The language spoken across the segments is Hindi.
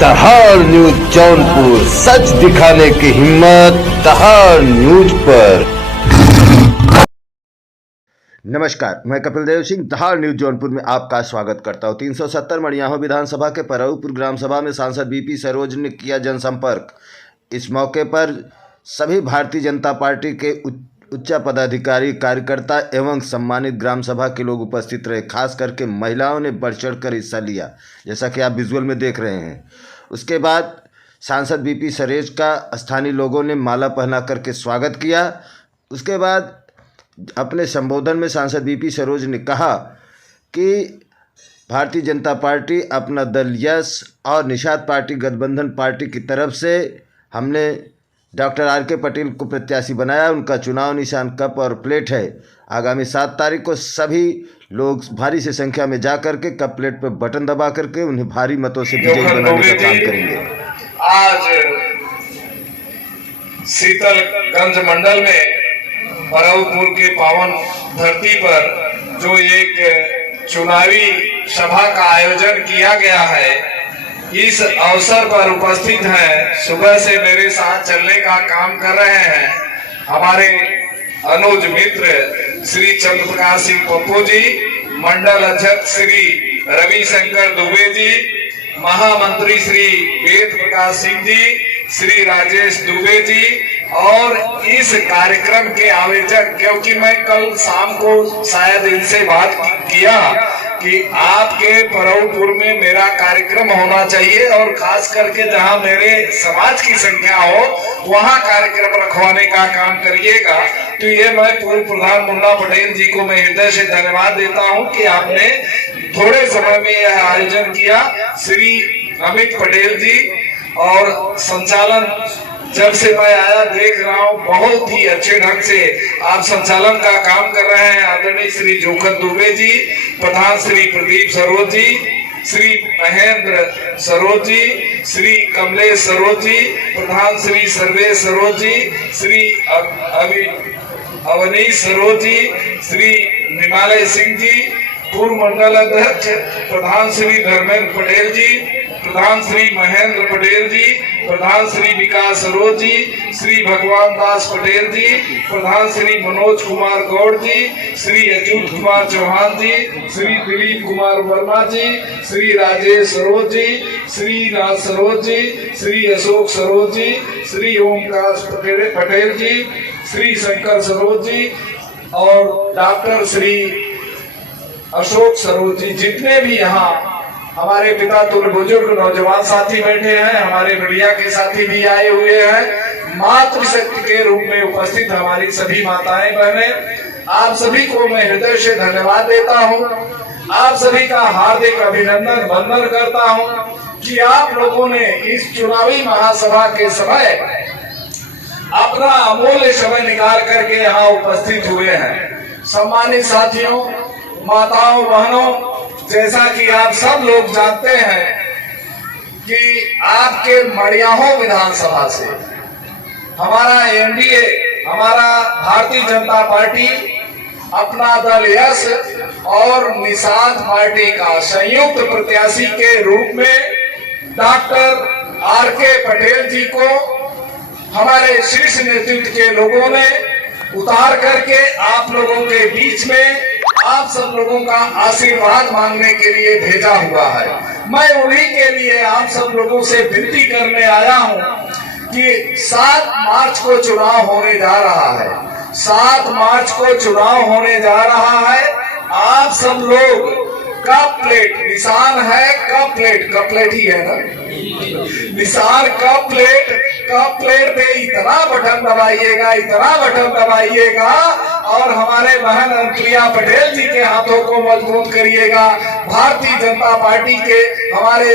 दहाड़ न्यूज जौनपुर, सच दिखाने की हिम्मत दहाड़ न्यूज पर। नमस्कार, मैं कपिल देव सिंह दहाड़ न्यूज जौनपुर में आपका स्वागत करता हूं। 370 मड़ियाहों विधानसभा के परऊपुर ग्राम सभा में सांसद बीपी सरोज ने किया जनसंपर्क। इस मौके पर सभी भारतीय जनता पार्टी के उच्च पदाधिकारी, कार्यकर्ता एवं सम्मानित ग्राम सभा के लोग उपस्थित रहे। खास करके महिलाओं ने बढ़ चढ़ कर हिस्सा लिया, जैसा कि आप विजुअल में देख रहे हैं। उसके बाद सांसद बीपी सरोज का स्थानीय लोगों ने माला पहना करके स्वागत किया। उसके बाद अपने संबोधन में सांसद बीपी सरोज ने कहा कि भारतीय जनता पार्टी अपना दल यश और निषाद पार्टी गठबंधन पार्टी की तरफ से हमने डॉक्टर आर.के. पटेल को प्रत्याशी बनाया। उनका चुनाव निशान कप और प्लेट है। आगामी 7 तारीख को सभी लोग भारी से संख्या में जा करके कप प्लेट पर बटन दबा करके उन्हें भारी मतों से विजयी बनाने का काम करेंगे। आज शीतलगंज मंडल में परऊपुर के पावन धरती पर जो एक चुनावी सभा का आयोजन किया गया है, इस अवसर पर उपस्थित हैं, सुबह से मेरे साथ चलने का काम कर रहे हैं हमारे अनुज मित्र श्री चंद्रप्रकाश सिंह पप्पू जी, मंडल अध्यक्ष श्री रविशंकर दुबे जी, महामंत्री श्री वेद प्रकाश सिंह जी, श्री राजेश दुबे जी और इस कार्यक्रम के आयोजक, क्योंकि मैं कल शाम को शायद इनसे बात किया कि आपके परऊपुर में मेरा कार्यक्रम होना चाहिए और खास करके जहां मेरे समाज की संख्या हो वहां कार्यक्रम रखवाने का काम करिएगा। तो ये मैं पूर्व प्रधान मुन्ना पटेल जी को मैं हृदय से धन्यवाद देता हूं कि आपने थोड़े समय में यह आयोजन किया। श्री अमित पटेल जी और संचालन, जब से मैं आया देख रहा हूँ बहुत ही अच्छे ढंग से आप संचालन का काम कर रहे हैं। आदरणीय श्री जोखन दुबे जी, प्रधान श्री प्रदीप सरोज जी, श्री महेंद्र सरोज जी, श्री कमलेश सरोज जी, प्रधान श्री सर्वेश सरोज जी, श्री अवनीश सरोज जी, श्री हिमालय सिंह जी, पूर्व मंडल अध्यक्ष प्रधान श्री धर्मेंद्र पटेल जी, प्रधान श्री महेंद्र पटेल जी, प्रधान श्री विकास सरोज जी, श्री भगवान दास पटेल जी, प्रधान श्री मनोज कुमार गौड़ जी, श्री अच्युत कुमार चौहान जी, श्री दिलीप कुमार वर्मा जी, श्री राजेश सरोज जी, श्री राज सरोज जी, श्री अशोक सरोज जी, श्री ओमकार पटेल जी, श्री शंकर सरोज जी और डॉक्टर श्री अशोक सरोज जी, जितने भी यहाँ हमारे पिता तुल्य बुजुर्ग नौजवान साथी बैठे हैं, हमारे मीडिया के साथी भी आए हुए हैं, मातृशक्ति के रूप में उपस्थित हमारी सभी माताएं बहनें, आप सभी को मैं हृदय से धन्यवाद देता हूं। आप सभी का हार्दिक अभिनंदन वंदन करता हूं कि आप लोगों ने इस चुनावी महासभा के समय अपना अमूल्य समय निकाल करके यहाँ उपस्थित हुए हैं। सम्मानित साथियों, माताओं, बहनों, जैसा कि आप सब लोग जानते हैं कि आपके मड़ियाहों विधानसभा से हमारा एनडीए, हमारा भारतीय जनता पार्टी अपना दल यश और निषाद पार्टी का संयुक्त प्रत्याशी के रूप में डॉक्टर आर.के. पटेल जी को हमारे शीर्ष नेतृत्व के लोगों ने उतार करके आप लोगों के बीच में आप सब लोगों का आशीर्वाद मांगने के लिए भेजा हुआ है। मैं उन्हीं के लिए आप सब लोगों से विनती करने आया हूं कि 7 मार्च को चुनाव होने जा रहा है। 7 मार्च को चुनाव होने जा रहा है। आप सब लोग कप प्लेट, निशान है कप प्लेट ही है ना, निशान कप प्लेट पे इतना बटन दबाइएगा और हमारे बहन अनुप्रिया पटेल जी के हाथों को मजबूत करिएगा। भारतीय जनता पार्टी के हमारे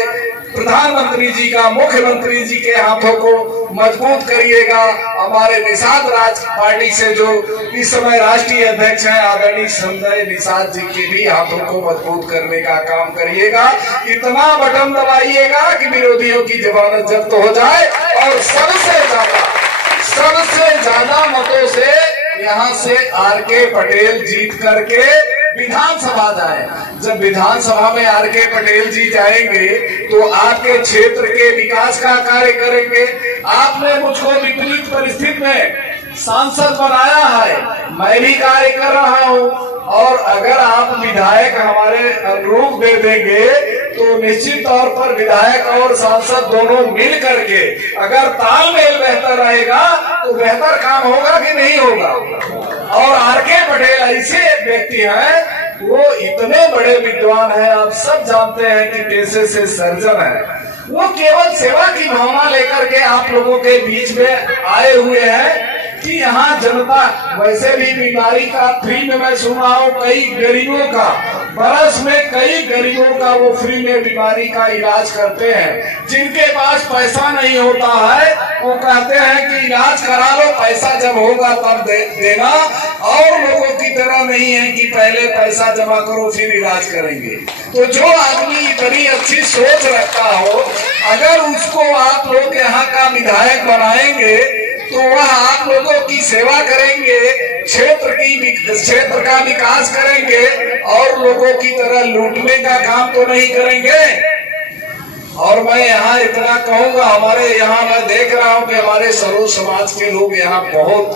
प्रधानमंत्री जी का, मुख्यमंत्री जी के हाथों को मजबूत करिएगा। हमारे निषाद राज पार्टी से जो इस समय राष्ट्रीय अध्यक्ष हैं आदरणीय संजय निषाद जी के भी हाथों को मजबूत करने का काम करिएगा। इतना बटन दबाइएगा कि विरोधियों की जमानत जब्त हो जाए और सबसे ज्यादा मतों से यहाँ से आर.के. पटेल जीत करके विधानसभा जाए। जब विधानसभा में आर.के. पटेल जी जाएंगे तो आपके क्षेत्र के विकास का कार्य करेंगे। आपने मुझको विपरीत परिस्थिति में सांसद बनाया है, मैं भी कार्य कर रहा हूँ, और अगर आप विधायक हमारे अनुरूप दे देंगे तो निश्चित तौर पर विधायक और सांसद दोनों मिल करके अगर तालमेल बेहतर रहेगा तो बेहतर काम होगा कि नहीं होगा। और आर.के. पटेल ऐसे एक व्यक्ति हैं, वो इतने बड़े विद्वान हैं, आप सब जानते हैं कि पेशे से सर्जन है। वो केवल सेवा की भावना लेकर के आप लोगों के बीच में आए हुए हैं कि यहाँ जनता वैसे भी बीमारी का फ्री में, मैं सुना हूँ कई गरीबों का, बरस में कई गरीबों का वो फ्री में बीमारी का इलाज करते हैं। जिनके पास पैसा नहीं होता है वो कहते हैं कि इलाज करा लो, पैसा जब होगा तब देना, और लोगों की तरह नहीं है कि पहले पैसा जमा करो फिर इलाज करेंगे। तो जो आदमी इतनी अच्छी सोच रखता हो, अगर उसको आप लोग यहाँ का विधायक बनाएंगे तो वह आप लोगों की सेवा करेंगे, क्षेत्र का विकास करेंगे, और लोगों की तरह लूटने का काम तो नहीं करेंगे। और मैं यहाँ इतना कहूंगा, हमारे यहाँ मैं देख रहा हूँ कि हमारे सरोज समाज के लोग यहाँ बहुत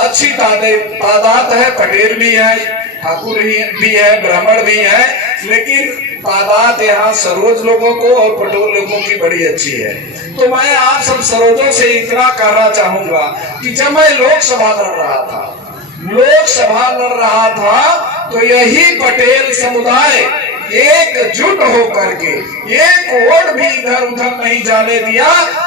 अच्छी तादाद है, पटेल भी है, ठाकुर भी है, ब्राह्मण भी है, लेकिन तादाद यहाँ सरोज लोगों को और पटेल लोगों की बड़ी अच्छी है। तो मैं आप सब सरोजों से इतना कहना चाहूंगा कि जब मैं लोकसभा लड़ रहा था तो यही पटेल समुदाय एकजुट होकर के एक वोट भी इधर उधर नहीं जाने दिया,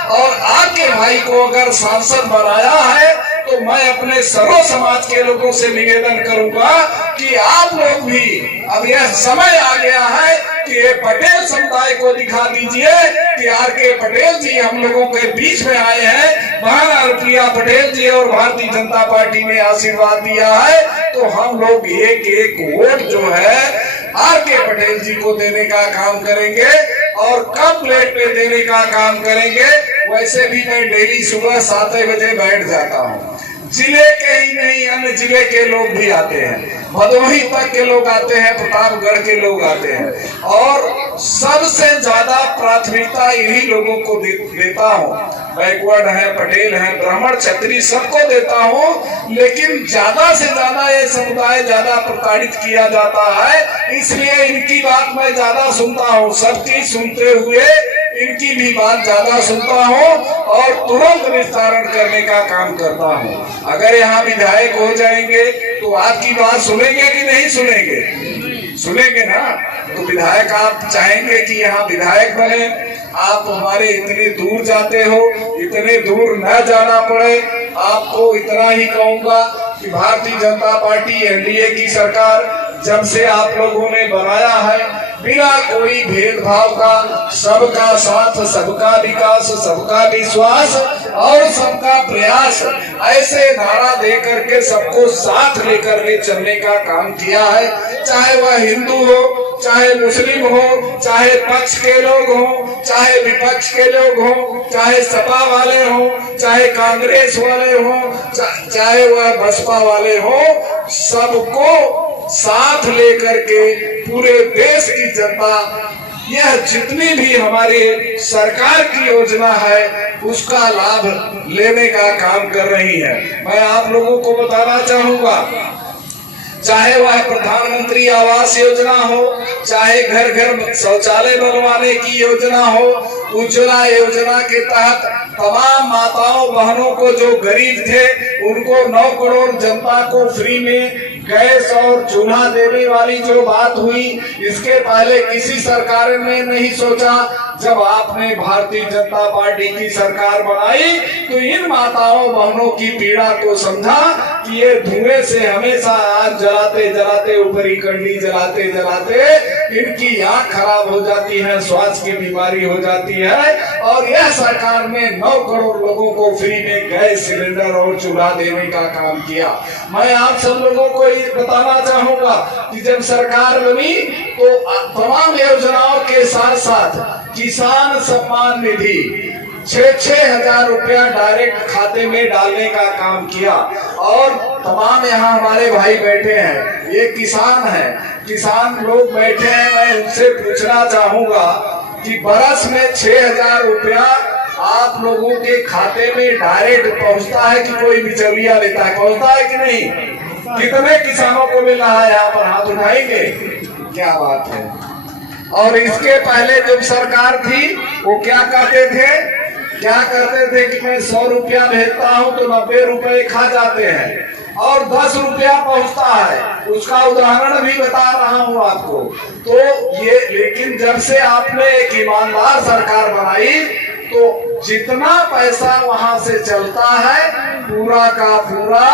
और आपके भाई को अगर सांसद बनाया है तो मैं अपने सर्व समाज के लोगों से निवेदन करूंगा कि आप लोग भी, अब यह समय आ गया है कि ये पटेल समुदाय को दिखा दीजिए कि आर.के. पटेल जी हम लोगों के बीच में आए हैं, बहन प्रिया पटेल जी और भारतीय जनता पार्टी ने आशीर्वाद दिया है, तो हम लोग एक एक वोट जो है आर.के. पटेल जी को देने का काम करेंगे और कम प्लेट पे देने का काम करेंगे। वैसे भी मैं डेली सुबह 7 बजे बैठ जाता हूँ। जिले के ही नहीं अन्य जिले के लोग भी आते हैं, भदोही तक के लोग आते हैं, प्रतापगढ़ के लोग आते हैं, और सबसे ज्यादा प्राथमिकता इन्हीं लोगों को देता हूँ। बैकवर्ड है, पटेल है, ब्राह्मण, क्षत्रिय सबको देता हूँ, लेकिन ज्यादा से ज्यादा ये समुदाय ज्यादा प्रताड़ित किया जाता है, इसलिए इनकी बात मैं ज्यादा सुनता हूँ। सबकी सुनते हुए इनकी भी बात ज्यादा सुनता हूँ और तुरंत निस्तारण करने का काम करता हूँ। अगर यहाँ विधायक हो जाएंगे तो आपकी बात सुनेंगे कि नहीं सुनेंगे? सुनेंगे ना। तो विधायक आप चाहेंगे कि यहाँ विधायक बने, आप हमारे इतने दूर जाते हो, इतने दूर न जाना पड़े। आपको इतना ही कहूंगा कि भारतीय जनता पार्टी एनडीए की सरकार जब से आप लोगों ने बनाया है, बिना कोई भेदभाव का, सबका साथ, सबका विकास, सबका विश्वास और सबका प्रयास, ऐसे नारा दे करके सबको साथ लेकर के चलने का काम किया है। चाहे वह हिंदू हो, चाहे मुस्लिम हो, चाहे पक्ष के लोग हो, चाहे विपक्ष के लोग हो, चाहे सपा वाले हो, चाहे कांग्रेस वाले हो, चाहे वह बसपा वाले हो, सबको साथ लेकर के पूरे देश की जनता यह जितनी भी हमारी सरकार की योजना है उसका लाभ लेने का काम कर रही है। मैं आप लोगों को बताना चाहूंगा, चाहे वह प्रधानमंत्री आवास योजना हो, चाहे घर घर शौचालय बनवाने की योजना हो, उज्ज्वला योजना के तहत तमाम माताओं बहनों को जो गरीब थे उनको 9 करोड़ जनता को फ्री में गैस और चूल्हा देने वाली जो बात हुई, इसके पहले किसी सरकार ने नहीं सोचा। जब आपने भारतीय जनता पार्टी की सरकार बनाई तो इन माताओं बहनों की पीड़ा को समझा कि ये धुएं से हमेशा आग जलाते जलाते, ऊपरी कंडी जलाते जलाते इनकी आंख खराब हो जाती है, श्वास की बीमारी हो जाती है, और यह सरकार ने 9 करोड़ लोगों को फ्री में गैस सिलेंडर और चूल्हा देने का काम किया। मैं आप सब लोगों को ये बताना चाहूंगा कि जब सरकार बनी तो तमाम योजनाओं के साथ साथ किसान सम्मान निधि, 6,000 रुपया डायरेक्ट खाते में डालने का काम किया। और तमाम यहाँ हमारे भाई बैठे हैं, ये किसान हैं, किसान लोग बैठे हैं। मैं उनसे पूछना चाहूंगा कि बरस में 6,000 रुपया आप लोगों के खाते में डायरेक्ट पहुंचता है कि कोई बिचौलिया लेता है? पहुंचता है कि नहीं? कितने किसानों को मिल रहा है? यहाँ पर हाथ उठाएंगे? क्या बात है। और इसके पहले जब सरकार थी वो क्या करते थे कि मैं 100 रुपया भेजता हूं तो 90 रुपए खा जाते हैं और 10 रुपया पहुंचता है। उसका उदाहरण भी बता रहा हूं आपको। तो ये, लेकिन जब से आपने एक ईमानदार सरकार बनाई तो जितना पैसा वहां से चलता है पूरा का पूरा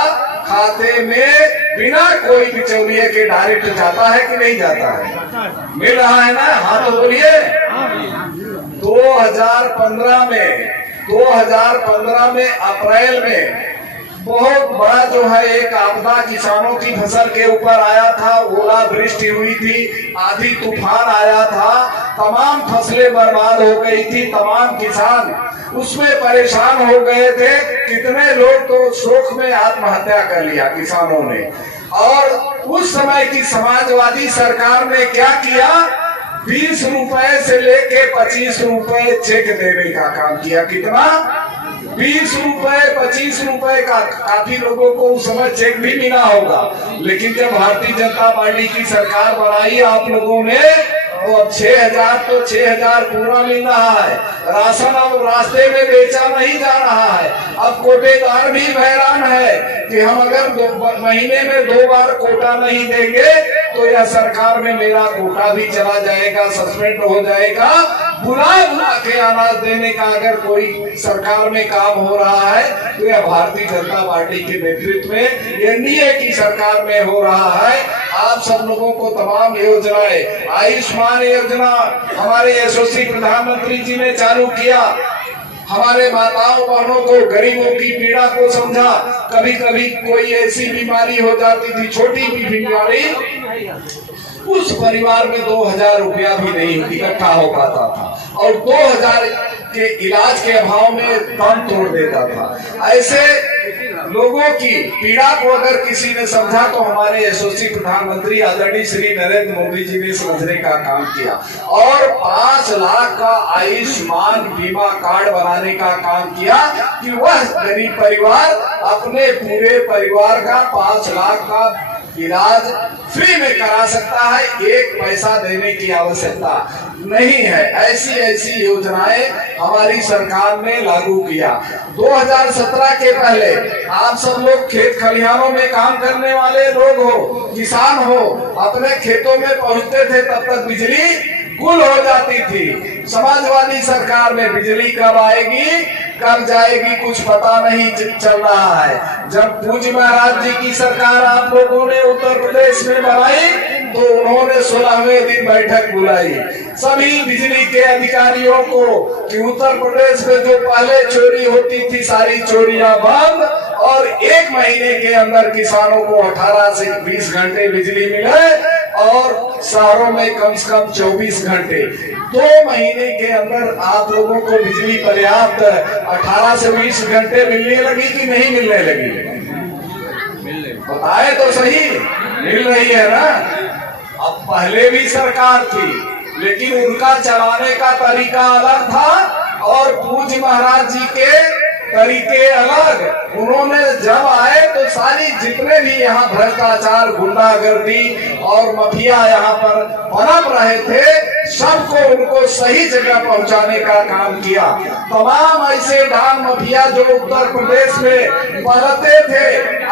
खाते में बिना कोई बिचौलिए के डायरेक्ट जाता है कि नहीं जाता है? मिल रहा है ना? हाँ तो बोलिए। 2015 में अप्रैल में बहुत बड़ा जो है एक आपदा किसानों की फसल के ऊपर आया था। ओलावृष्टि हुई थी, आंधी तूफान आया था, तमाम फसलें बर्बाद हो गई थी, तमाम किसान उसमें परेशान हो गए थे। कितने लोग तो शोक में आत्महत्या कर लिया किसानों ने। और उस समय की समाजवादी सरकार ने क्या किया? 20 रुपए से लेके 25 रुपए चेक देने का काम किया। कितना? 20 रुपए 25 रुपए का। काफी लोगों को उस समय चेक भी मिला होगा, लेकिन जब भारतीय जनता पार्टी की सरकार बनाई आप लोगों ने तो अब 6,000 तो 6,000 पूरा मिल रहा है। राशन अब रास्ते में बेचा नहीं जा रहा है। अब कोटेदार भी हैरान है कि हम अगर महीने में 2 बार कोटा नहीं देंगे तो यह सरकार में मेरा कोटा भी चला जाएगा, सस्पेंड हो जाएगा। बुला के अनाज देने का अगर कोई सरकार में काम हो रहा है तो यह भारतीय जनता पार्टी के नेतृत्व में एनडीए की सरकार में हो रहा है। आप सब लोगों को तमाम योजनाएं, आयुष्मान योजना हमारे यशस्वी प्रधानमंत्री जी ने चालू किया। हमारे माताओं बहनों को, गरीबों की पीड़ा को समझा। कभी कभी कोई ऐसी बीमारी हो जाती थी, छोटी भी बीमारी, उस परिवार में 2,000 रुपया भी नहीं इकट्ठा हो पाता था और 2,000 के इलाज के अभाव में दम तोड़ देता था। ऐसे लोगों की पीड़ा को अगर किसी ने समझा तो हमारे यशस्वी प्रधानमंत्री आदरणीय श्री नरेंद्र मोदी जी ने समझने का काम किया और 5 लाख का आयुष्मान बीमा कार्ड बनाने का काम किया कि वह गरीब परिवार अपने पूरे परिवार का 5 लाख का इलाज फ्री में करा सकता है। एक पैसा देने की आवश्यकता नहीं है। ऐसी योजनाएं हमारी सरकार ने लागू किया। 2017 के पहले आप सब लोग खेत खलिहानों में काम करने वाले लोग हो, किसान हो, अपने खेतों में पहुंचते थे तब तक बिजली गुल हो जाती थी। समाजवादी सरकार में बिजली कब आएगी कब जाएगी कुछ पता नहीं चल रहा है। जब पूज्य महाराज जी की सरकार आप लोगों ने उत्तर प्रदेश में बनाई तो उन्होंने 16वें दिन बैठक बुलाई सभी बिजली के अधिकारियों को कि उत्तर प्रदेश में जो पहले चोरी होती थी सारी चोरियां बंद और 1 महीने के अंदर किसानों को 18 से 20 घंटे बिजली मिले और शहरों में कम से कम 24 घंटे। 2 महीने के अंदर आप लोगों को बिजली पर्याप्त 18 से 20 घंटे मिलने लगी कि नहीं मिलने लगी? बताए तो सही, मिल रही है ना? अब पहले भी सरकार थी लेकिन उनका चलाने का तरीका अलग था और पूज्य महाराज जी के तरीके अलग। उन्होंने जब आए तो सारी जितने भी यहाँ भ्रष्टाचार, गुंडागर्दी और माफिया यहाँ पर पनप रहे थे सबको उनको सही जगह पहुंचाने का काम किया। तमाम ऐसे डान माफिया जो उत्तर प्रदेश में पलते थे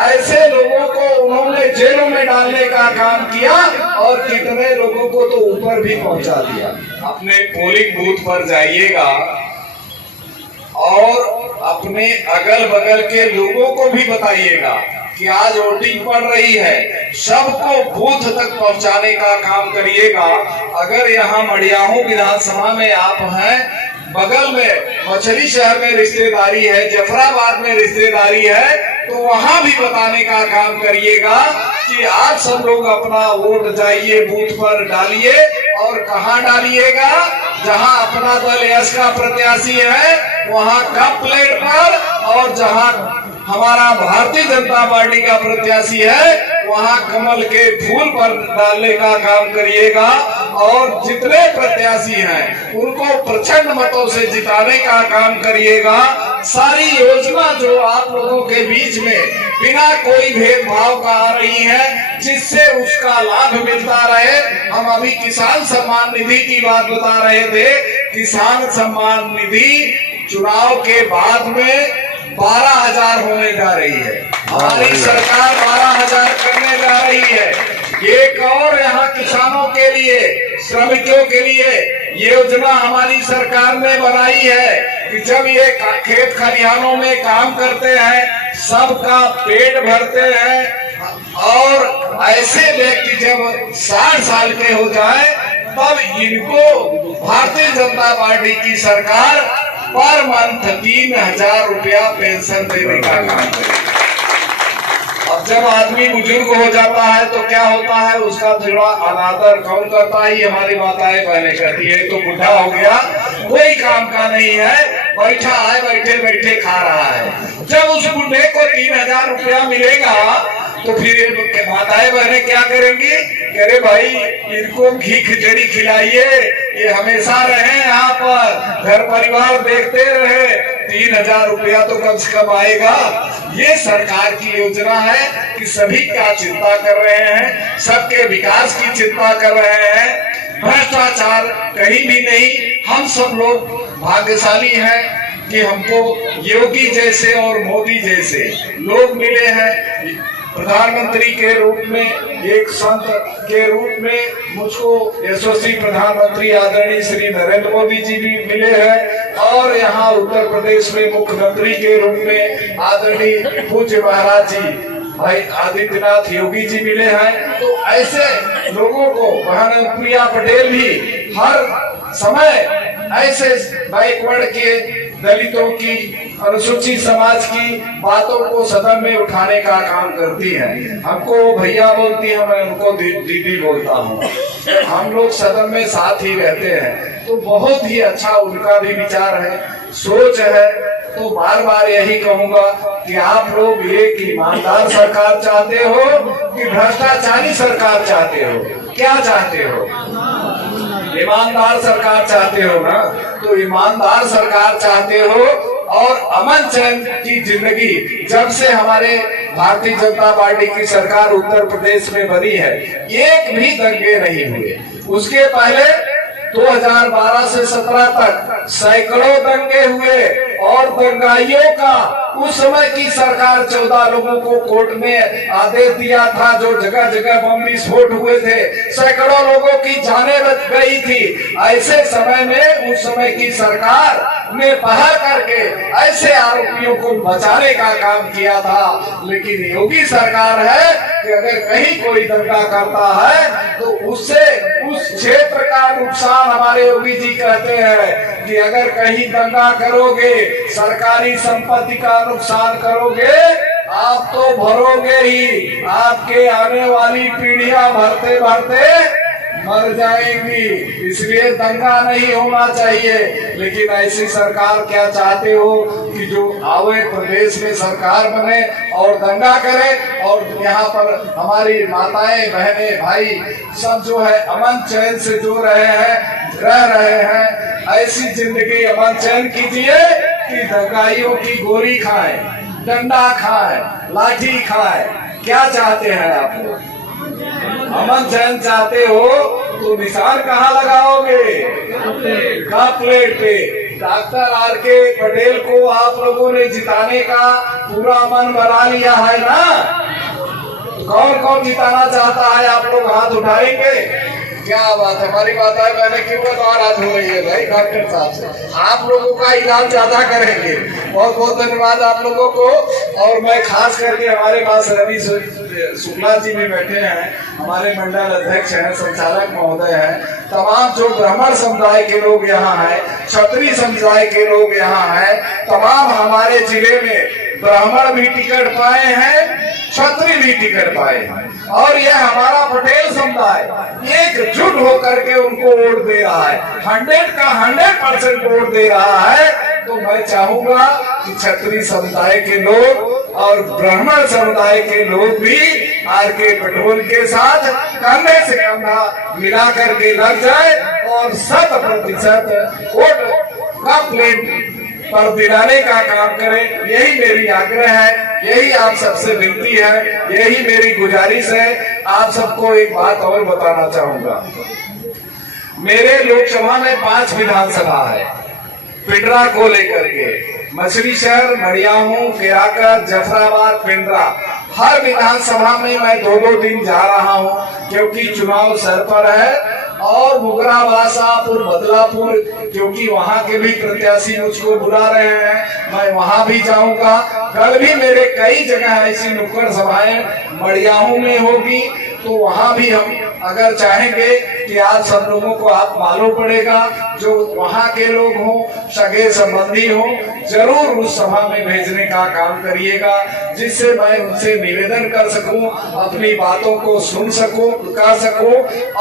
ऐसे लोगों को उन्होंने जेलों में डालने का काम किया और कितने लोगों को तो ऊपर भी पहुंचा दिया। अपने पोलिंग बूथ पर जाइएगा और अपने अगल बगल के लोगों को भी बताइएगा कि आज वोटिंग पड़ रही है, सबको बूथ तक पहुंचाने का काम करिएगा। अगर यहाँ मड़ियाहू विधानसभा में आप हैं, बगल में मछली शहर में रिश्तेदारी है, जफराबाद में रिश्तेदारी है, तो वहां भी बताने का काम करिएगा कि आप सब लोग अपना वोट जाइए बूथ पर डालिए और कहाँ डालिएगा? जहां अपना दल यश का प्रत्याशी है वहां कप प्लेट पर, और जहां हमारा भारतीय जनता पार्टी का प्रत्याशी है वहां कमल के फूल पर डालने का काम करिएगा। और जितने प्रत्याशी हैं उनको प्रचंड मतों से जिताने का काम करिएगा। सारी योजना जो आप लोगों के बीच में बिना कोई भेदभाव का आ रही है, जिससे उसका लाभ मिलता रहे। हम अभी किसान सम्मान निधि की बात बता रहे थे। किसान सम्मान निधि चुनाव के बाद में 12,000 होने जा रही है। हमारी सरकार 12,000 करने जा रही है। एक और यहाँ किसानों के लिए, श्रमिकों के लिए योजना हमारी सरकार ने बनाई है कि जब ये खेत खलिहानों में काम करते हैं, सबका पेट भरते हैं, और ऐसे व्यक्ति जब 60 साल के हो जाए तब इनको भारतीय जनता पार्टी की सरकार पर मंथ 3,000 रुपया पेंशन देने का काम करेगी। अब जब आदमी बुजुर्ग हो जाता है तो क्या होता है, उसका थोड़ा अनादर कौन करता है? हमारी माताएं बहनें कहती है तो बुढ़ा हो गया, कोई काम का नहीं है, बैठा है, बैठे बैठे खा रहा है। जब उस बुढ़े को 3,000 रुपया मिलेगा तो फिर माताएं बहनें क्या करेंगी? अरे भाई इनको घी खिचड़ी खिलाइए, ये हमेशा रहे यहाँ पर, घर परिवार देखते रहे, 3,000 रुपया तो कम से कम आएगा। ये सरकार की योजना है कि सभी का चिंता कर रहे हैं, सबके विकास की चिंता कर रहे हैं। भ्रष्टाचार कहीं भी नहीं। हम सब लोग भाग्यशाली हैं कि हमको योगी जैसे और मोदी जैसे लोग मिले हैं। प्रधानमंत्री के रूप में, एक संत के रूप में मुझको यशस्वी प्रधानमंत्री आदरणीय श्री नरेंद्र मोदी जी भी मिले हैं, और यहाँ उत्तर प्रदेश में मुख्यमंत्री के रूप में आदरणीय पूज्य महाराज जी भाई आदित्यनाथ योगी जी मिले हैं। तो ऐसे लोगों को बहन प्रिया पटेल भी हर समय ऐसे बैकवर्ड के, दलितों की, अनुसूचित समाज की बातों को सदन में उठाने का काम करती है। हमको भैया बोलती है, मैं उनको दीदी बोलता हूँ। हम लोग सदन में साथ ही रहते हैं, तो बहुत ही अच्छा उनका भी विचार है, सोच है। तो बार बार यही कहूंगा कि आप लोग एक ईमानदार सरकार चाहते हो कि भ्रष्टाचारी सरकार चाहते हो? क्या चाहते हो? ईमानदार सरकार चाहते हो ना? तो ईमानदार सरकार चाहते हो, और अमन चैन की जिंदगी जब से हमारे भारतीय जनता पार्टी की सरकार उत्तर प्रदेश में बनी है, एक भी दंगे नहीं हुए। उसके पहले 2012 से 17 तक सैकड़ों दंगे हुए, और दंगाइयों का उस समय की सरकार 14 लोगों को कोर्ट में आदेश दिया था, जो जगह जगह बम विस्फोट हुए थे, सैकड़ों लोगों की जानें बच गई थी। ऐसे समय में उस समय की सरकार ने पहल करके ऐसे आरोपियों को बचाने का काम किया था। लेकिन योगी सरकार है कि अगर कहीं कोई दंगा करता है तो उससे उस क्षेत्र का नुकसान, हमारे योगी जी कहते हैं कि अगर कहीं दंगा करोगे, सरकारी संपत्ति का नुकसान करोगे, आप तो भरोगे ही, आपके आने वाली पीढ़ियां भरते भरते मर जाएंगी। इसलिए दंगा नहीं होना चाहिए। लेकिन ऐसी सरकार क्या चाहते हो कि जो आवे प्रदेश में सरकार बने और दंगा करे, और यहाँ पर हमारी माताएं बहनें भाई सब जो है अमन चैन से जो रह रहे हैं। ऐसी जिंदगी अमन चैन कीजिए कि दंगाइयों की गोली खाए, डंडा खाए, लाठी खाए। क्या चाहते हैं आप लोग? अमन चैन चाहते हो तो निशान कहाँ लगाओगे? कप प्लेट पे। Doctor R K. पटेल को आप लोगों ने जिताने का पूरा मन बना लिया है ना? कौन कौन जिताना चाहता है? आप लोग हाथ उठाएंगे? क्या बात है, हमारी बात है। मैंने क्यों नाराज हो रही है भाई डॉक्टर साहब से? आप लोगों का इलाज ज्यादा करेंगे। बहुत बहुत धन्यवाद आप लोगों को। और मैं खास करके हमारे पास रवि शुक्ला जी भी बैठे हैं, हमारे मंडल अध्यक्ष हैं, संचालक महोदय हैं, तमाम जो ब्राह्मण समुदाय के लोग यहाँ हैं, क्षत्रिय समुदाय के लोग यहाँ हैं, तमाम हमारे जिले में ब्राह्मण भी टिकट पाए हैं, क्षत्रिय भी टिकट पाए हैं, और यह हमारा पटेल समुदाय एकजुट होकर के उनको वोट दे रहा है, 100 का 100% वोट दे रहा है। तो मैं चाहूंगा कि क्षत्रिय समुदाय के लोग और ब्राह्मण समुदाय के लोग भी आर.के. पटेल के साथ कंधे से कंधा मिला करके लग जाए और 100% वोट कंप्लीट पर दिलाने का काम करें। यही मेरी आग्रह है, यही आप सबसे विनती है, यही मेरी गुजारिश है। आप सबको एक बात और बताना चाहूंगा, मेरे लोकसभा में 5 विधानसभा है। पिंडरा को लेकर के मछली शहर, मड़ियाहू, केराकर, जफराबाद, पिंडरा, हर विधानसभा में मैं 2-2 दिन जा रहा हूं, क्योंकि चुनाव सर पर है। और मुगरा, बासापुर, बदलापुर, क्योंकि वहां के भी प्रत्याशी मुझको बुला रहे हैं, मैं वहां भी जाऊंगा। कल भी मेरे कई जगह ऐसी नुक्कड़ सभाएं मड़ियाहू में होगी, तो वहां भी हम अगर चाहेंगे कि आप सब लोगों को आप मालूम पड़ेगा, जो वहां के लोग हों, सगे संबंधी हों, जरूर उस सभा में भेजने का काम करिएगा, जिससे मैं उनसे निवेदन कर सकूं, अपनी बातों को सुन सकूं, कर सकूं,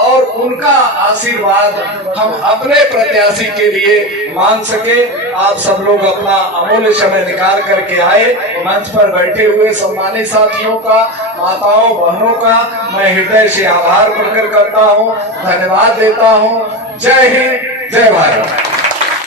और उनका आशीर्वाद हम अपने प्रत्याशी के लिए मांग सके। आप सब लोग अपना अमूल्य समय निकाल करके आए। मंच पर बैठे हुए सम्मानित साथियों का, माताओं बहनों का मैं हृदय से आभार प्रकट करता हूं, धन्यवाद देता हूं। जय हिंद, जय भारत।